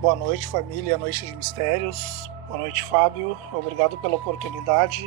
Boa noite, família, Noite de Mistérios. Boa noite, Fábio. Obrigado pela oportunidade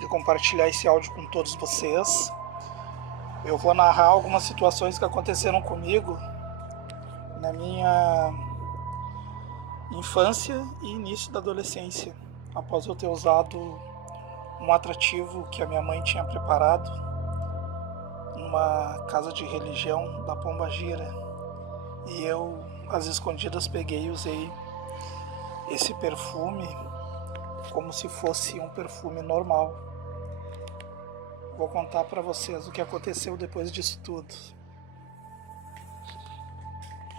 de compartilhar esse áudio com todos vocês. Eu vou narrar algumas situações que aconteceram comigo na minha infância e início da adolescência, após eu ter usado um atrativo que a minha mãe tinha preparado numa casa de religião da Pombagira. E eu, às escondidas, peguei e usei esse perfume como se fosse um perfume normal. Vou contar para vocês o que aconteceu depois disso tudo.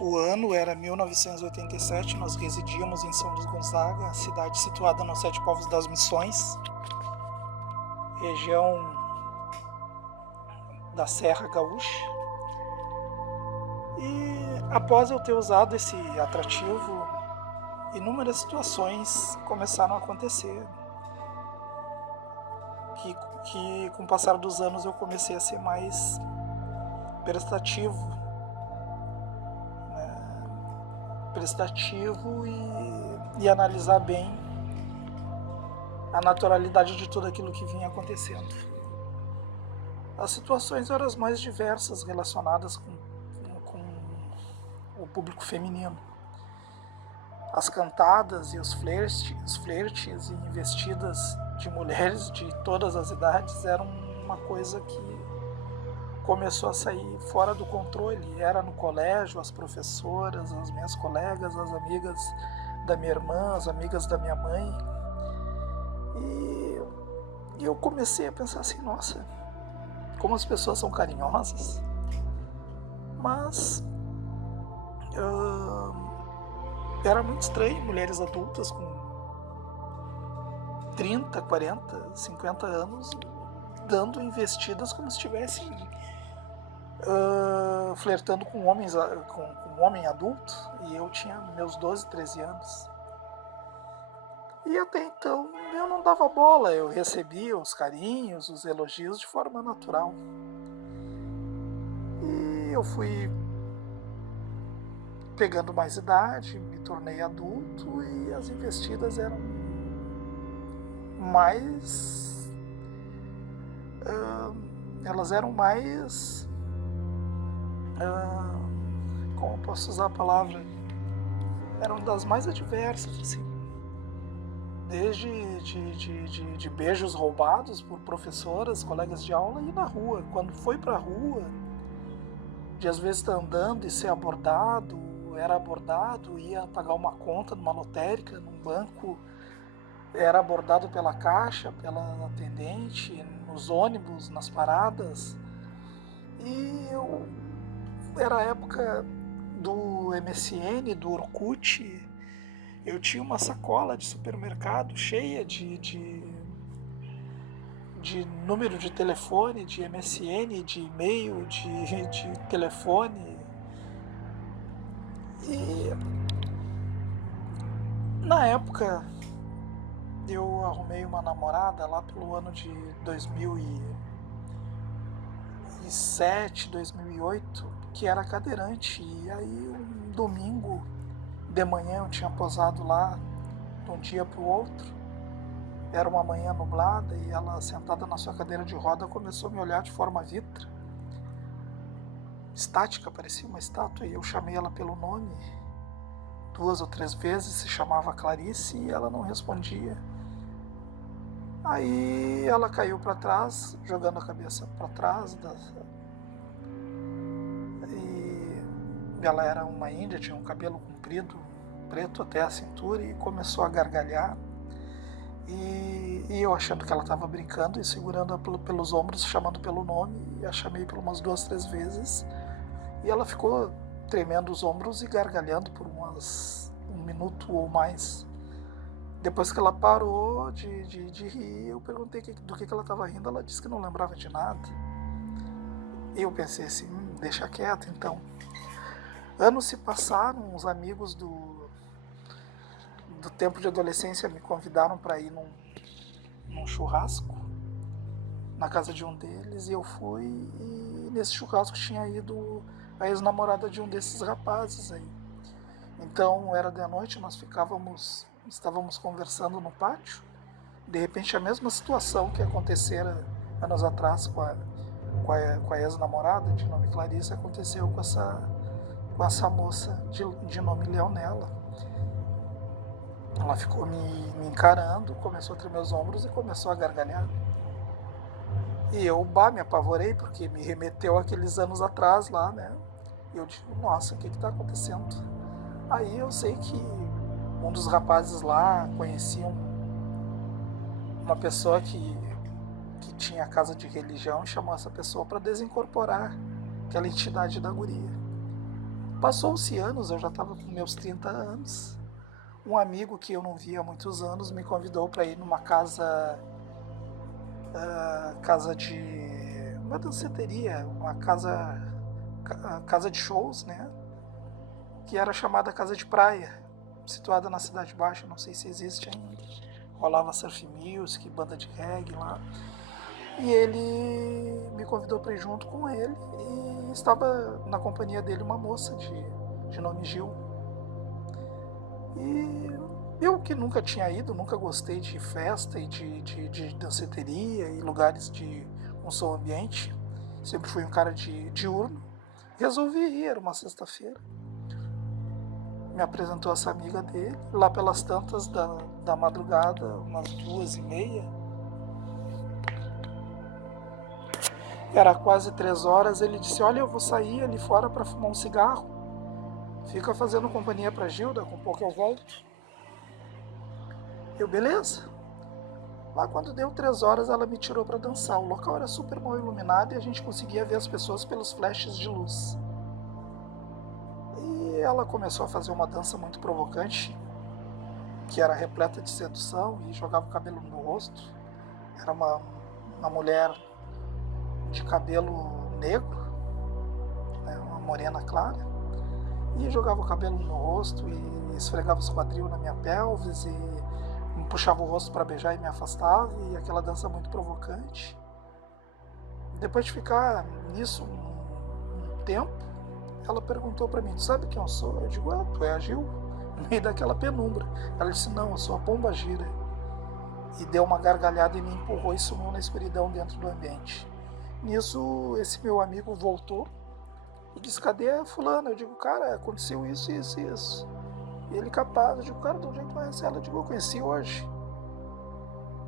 O ano era 1987, nós residíamos em São Luís Gonzaga, cidade situada nos Sete Povos das Missões, região da Serra Gaúcha. E após eu ter usado esse atrativo, inúmeras situações começaram a acontecer. Que com o passar dos anos eu comecei a ser mais prestativo, e analisar bem a naturalidade de tudo aquilo que vinha acontecendo. As situações eram as mais diversas relacionadas com o público feminino. As cantadas e os flertes e investidas de mulheres de todas as idades eram uma coisa que começou a sair fora do controle. Era no colégio, as professoras, as minhas colegas, as amigas da minha irmã, as amigas da minha mãe. E eu comecei a pensar assim, nossa, como as pessoas são carinhosas. Mas era muito estranho mulheres adultas com 30, 40, 50 anos dando investidas como se estivessem flertando com homens, com um homem adulto, e eu tinha meus 12, 13 anos. E até então eu não dava bola, eu recebia os carinhos, os elogios de forma natural. E eu fui pegando mais idade, me tornei adulto e as investidas eram mais... elas eram mais... como posso usar a palavra? Eram das mais adversas, assim. Desde de beijos roubados por professoras, colegas de aula, e na rua. Quando foi pra rua, de às vezes estar andando e ser abordado, era abordado, ia pagar uma conta numa lotérica, num banco, era abordado pela caixa, pela atendente, nos ônibus, nas paradas. E era a época do MSN, do Orkut. Eu tinha uma sacola de supermercado cheia de número de telefone, de MSN, de e-mail, de telefone. E na época eu arrumei uma namorada lá pelo ano de 2007, 2008, que era cadeirante. E aí um domingo de manhã eu tinha posado lá de um dia para o outro. Era uma manhã nublada e ela, sentada na sua cadeira de roda, começou a me olhar de forma vitra, estática, parecia uma estátua. E eu chamei ela pelo nome 2 ou 3 vezes, se chamava Clarice, e ela não respondia. Aí ela caiu para trás, jogando a cabeça para trás. E ela era uma índia, tinha um cabelo comprido, preto até a cintura, e começou a gargalhar. E eu achando que ela estava brincando e segurando-a pelos ombros, chamando pelo nome. E a chamei por umas 2, 3 vezes. E ela ficou tremendo os ombros e gargalhando por um minuto ou mais. Depois que ela parou de rir, eu perguntei do que ela estava rindo. Ela disse que não lembrava de nada. E eu pensei assim, deixa quieto então. Anos se passaram, uns amigos do tempo de adolescência me convidaram para ir num churrasco na casa de um deles, e eu fui, e nesse churrasco tinha ido a ex-namorada de um desses rapazes aí. Então era de noite, nós estávamos conversando no pátio. De repente a mesma situação que acontecera anos atrás com a ex-namorada de nome Clarice aconteceu com essa moça de nome Leonela. Ela ficou me encarando, começou a tremer os ombros e começou a gargalhar. E eu, me apavorei, porque me remeteu àqueles anos atrás lá, né? E eu digo, nossa, o que está acontecendo? Aí eu sei que um dos rapazes lá conhecia uma pessoa que tinha casa de religião e chamou essa pessoa para desincorporar aquela entidade da guria. Passou-se anos, eu já estava com meus 30 anos. Um amigo que eu não via há muitos anos me convidou para ir numa casa de uma danceteria, uma casa de shows, né? Que era chamada Casa de Praia, situada na Cidade Baixa, não sei se existe ainda. Rolava surf music, banda de reggae lá. E ele me convidou para ir junto com ele e estava na companhia dele uma moça de nome Gil. E eu que nunca tinha ido, nunca gostei de festa e de danceteria e lugares com som ambiente, sempre fui um cara diurno, resolvi ir, era uma sexta-feira. Me apresentou essa amiga dele, lá pelas tantas da madrugada, umas 2h30, era quase 3 horas, ele disse, olha, eu vou sair ali fora para fumar um cigarro, fica fazendo companhia para Gilda, com pouco eu volto. Eu, beleza. Lá quando deu 3 horas, ela me tirou para dançar. O local era super mal iluminado e a gente conseguia ver as pessoas pelos flashes de luz. E ela começou a fazer uma dança muito provocante, que era repleta de sedução, e jogava o cabelo no rosto. Era uma mulher de cabelo negro, né, uma morena clara, e jogava o cabelo no rosto e esfregava os quadril na minha pelvis e me puxava o rosto para beijar e me afastava, e aquela dança muito provocante. Depois de ficar nisso um tempo, ela perguntou para mim, tu sabe quem eu sou? Eu digo, tu é a Gil? No meio daquela penumbra. Ela disse, não, eu sou a Pomba Gira. E deu uma gargalhada e me empurrou e sumiu na escuridão dentro do ambiente. Nisso, esse meu amigo voltou e disse, cadê a fulana? Eu digo, cara, aconteceu isso, isso e isso. E ele capaz, eu digo, cara, de onde é que conhece ela? Eu digo, eu conheci hoje.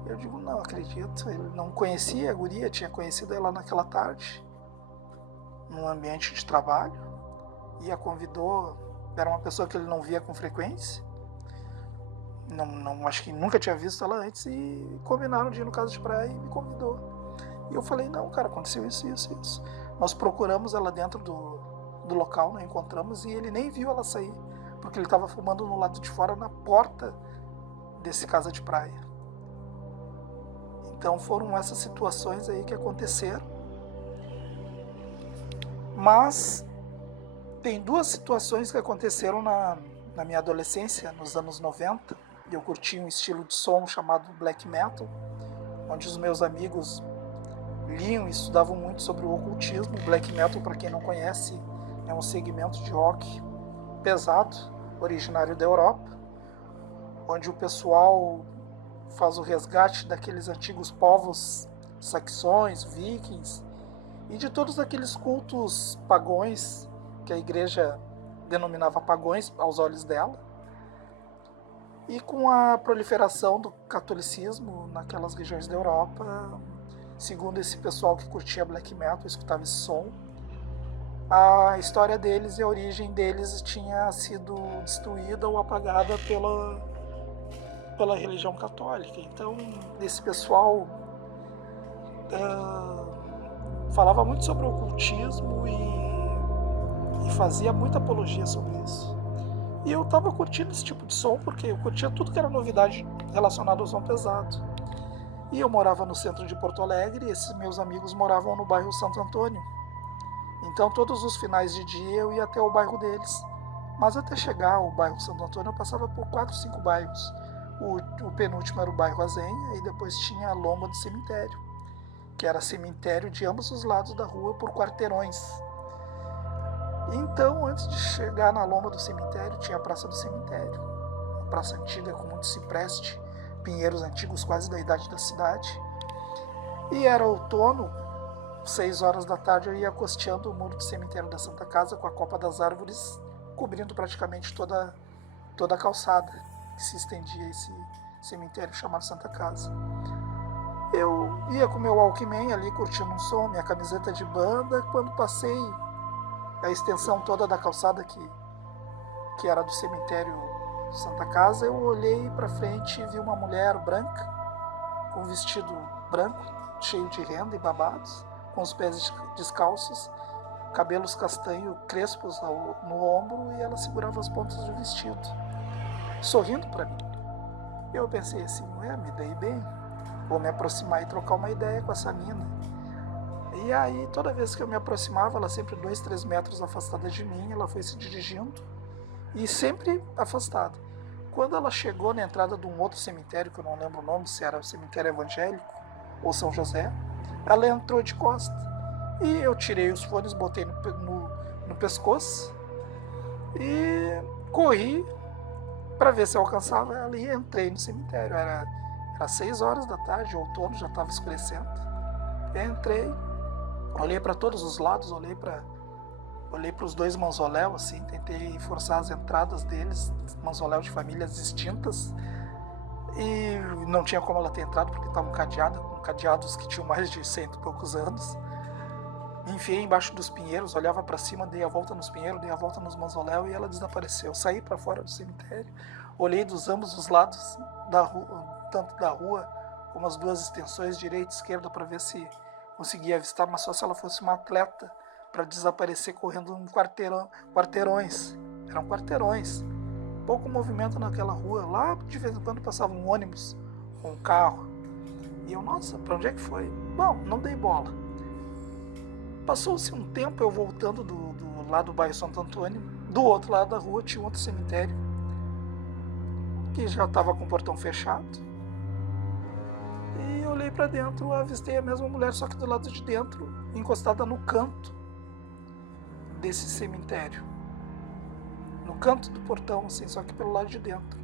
Eu digo, não acredito, ele não conhecia a guria, tinha conhecido ela naquela tarde, num ambiente de trabalho, e a convidou, era uma pessoa que ele não via com frequência, não acho que nunca tinha visto ela antes, e combinaram de ir no Casa de Praia e me convidou. E eu falei, não, cara, aconteceu isso, isso, isso. Nós procuramos ela dentro do local, não encontramos, e ele nem viu ela sair, porque ele estava fumando no lado de fora, na porta desse Casa de Praia. Então foram essas situações aí que aconteceram. Mas tem 2 situações que aconteceram na minha adolescência, nos anos 90. Eu curti um estilo de som chamado black metal, onde os meus amigos liam e estudavam muito sobre o ocultismo. Black metal, para quem não conhece, é um segmento de rock pesado, originário da Europa, onde o pessoal faz o resgate daqueles antigos povos saxões, vikings e de todos aqueles cultos pagões que a igreja denominava pagões aos olhos dela. E com a proliferação do catolicismo naquelas regiões da Europa, segundo esse pessoal que curtia black metal, escutava esse som, a história deles e a origem deles tinha sido destruída ou apagada pela religião católica. Então, esse pessoal falava muito sobre o ocultismo e fazia muita apologia sobre isso. E eu estava curtindo esse tipo de som porque eu curtia tudo que era novidade relacionado ao som pesado. E eu morava no centro de Porto Alegre e esses meus amigos moravam no bairro Santo Antônio. Então todos os finais de dia eu ia até o bairro deles. Mas até chegar ao bairro Santo Antônio eu passava por 4, 5 bairros. O penúltimo era o bairro Azenha e depois tinha a lomba do cemitério, que era cemitério de ambos os lados da rua por quarteirões. Então, antes de chegar na lomba do cemitério, tinha a Praça do Cemitério. Uma praça antiga com muito cipreste, pinheiros antigos quase da idade da cidade. E era outono, 6 horas da tarde, eu ia costeando o muro do cemitério da Santa Casa com a copa das árvores cobrindo praticamente toda a calçada que se estendia esse cemitério chamado Santa Casa. Eu ia com meu Walkman ali curtindo um som, minha camiseta de banda, quando passei a extensão toda da calçada que era do cemitério Santa Casa, eu olhei para frente e vi uma mulher branca, com um vestido branco, cheio de renda e babados, com os pés descalços, cabelos castanho crespos no ombro, e ela segurava as pontas do vestido, sorrindo para mim. Eu pensei assim, me dei bem, vou me aproximar e trocar uma ideia com essa mina. E aí, toda vez que eu me aproximava, ela sempre 2, 3 metros afastada de mim, ela foi se dirigindo e sempre afastada. Quando ela chegou na entrada de um outro cemitério, que eu não lembro o nome, se era o cemitério evangélico ou São José, ela entrou de costa. E eu tirei os fones, botei no pescoço e corri para ver se eu alcançava ela, e entrei no cemitério. Era 6 horas da tarde, outono, já estava escurecendo. Eu entrei, olhei para todos os lados, olhei para os 2 mausoléus, assim, tentei forçar as entradas deles, mausoléus de famílias distintas, e não tinha como ela ter entrado porque estavam cadeados que tinham mais de 100 e poucos anos. Me enfiei embaixo dos pinheiros, olhava para cima, dei a volta nos pinheiros, dei a volta nos mausoléus e ela desapareceu. Saí para fora do cemitério, olhei dos ambos os lados da rua, tanto da rua como as 2 extensões, direita e esquerda, para ver se conseguia avistar, mas só se ela fosse uma atleta para desaparecer correndo em quarteirões. Eram quarteirões. Pouco movimento naquela rua. Lá de vez em quando passava um ônibus ou um carro. E eu, nossa, para onde é que foi? Bom, não dei bola. Passou-se um tempo, eu voltando do lado do bairro Santo Antônio. Do outro lado da rua tinha um outro cemitério que já estava com o portão fechado. E eu olhei para dentro, avistei a mesma mulher, só que do lado de dentro, encostada no canto desse cemitério. No canto do portão, assim, só que pelo lado de dentro.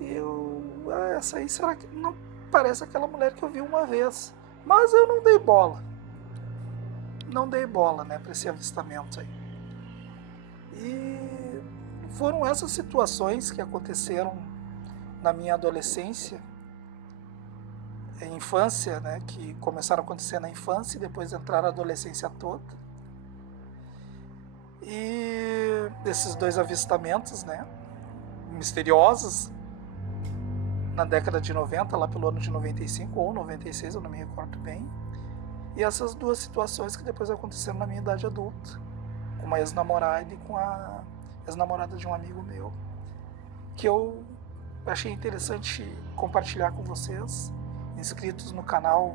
E essa aí, será que não parece aquela mulher que eu vi uma vez? Mas eu não dei bola. Não dei bola, né, para esse avistamento aí. E foram essas situações que aconteceram na minha adolescência, infância, né, que começaram a acontecer na infância e depois entraram a adolescência toda. E esses 2 avistamentos, né, misteriosos, na década de 90, lá pelo ano de 95 ou 96, eu não me recordo bem. E essas 2 situações que depois aconteceram na minha idade adulta, com uma ex-namorada e com a ex-namorada de um amigo meu, que eu achei interessante compartilhar com vocês, inscritos no canal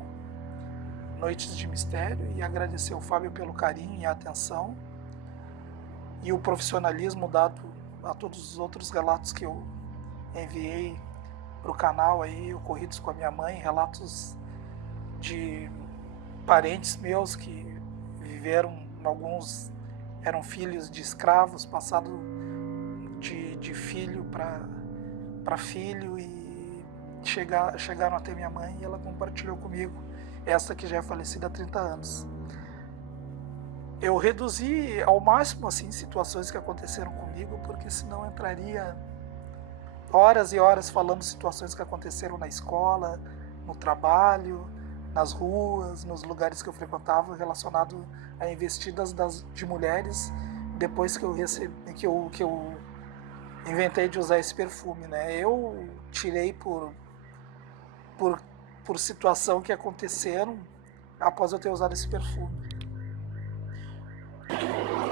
Noites de Mistério, e agradecer ao Fábio pelo carinho e a atenção e o profissionalismo dado a todos os outros relatos que eu enviei para o canal aí, ocorridos com a minha mãe, relatos de parentes meus que viveram, alguns eram filhos de escravos, passado de filho para filho, e chegaram até minha mãe, e ela compartilhou comigo, essa que já é falecida há 30 anos. Eu reduzi ao máximo, assim, situações que aconteceram comigo, porque senão entraria horas e horas falando situações que aconteceram na escola, no trabalho, nas ruas, nos lugares que eu frequentava, relacionado a investidas de mulheres, depois que eu inventei de usar esse perfume, né? Eu tirei por situação que aconteceram após eu ter usado esse perfume.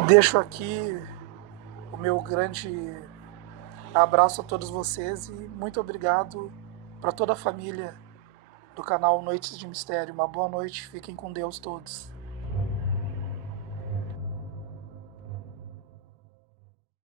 Deixo aqui o meu grande abraço a todos vocês e muito obrigado para toda a família do canal Noites de Mistério. Uma boa noite, fiquem com Deus todos.